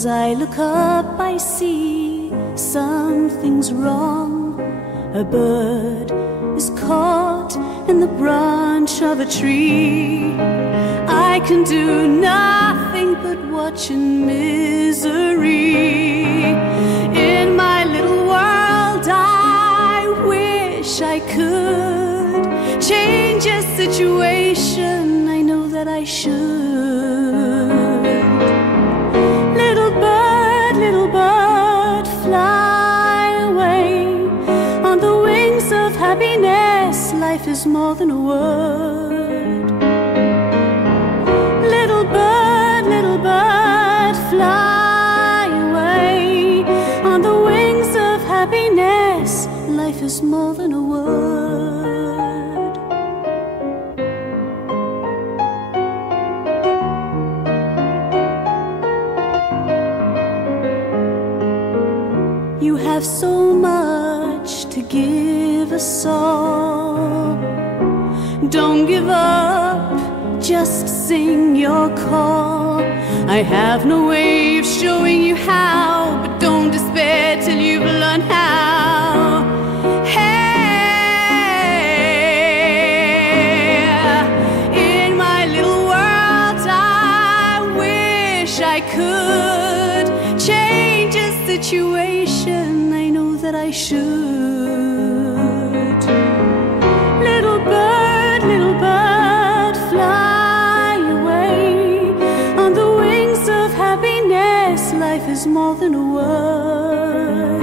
As I look up, I see something's wrong. A bird is caught in the branch of a tree. I can do nothing but watch in misery. In my little world, I wish I could change a situation. I know that I should. Little bird, fly away on the wings of happiness. Life is more than a word. Little bird, fly away on the wings of happiness. Life is more than a word. You have so much to give us all. Don't give up, just sing your call. I have no way of showing you how, but don't despair till you've learned how. Hey, in my little world, I wish I could change a situation. I know that I should. Little bird, fly away on the wings of happiness. Life is more than a word.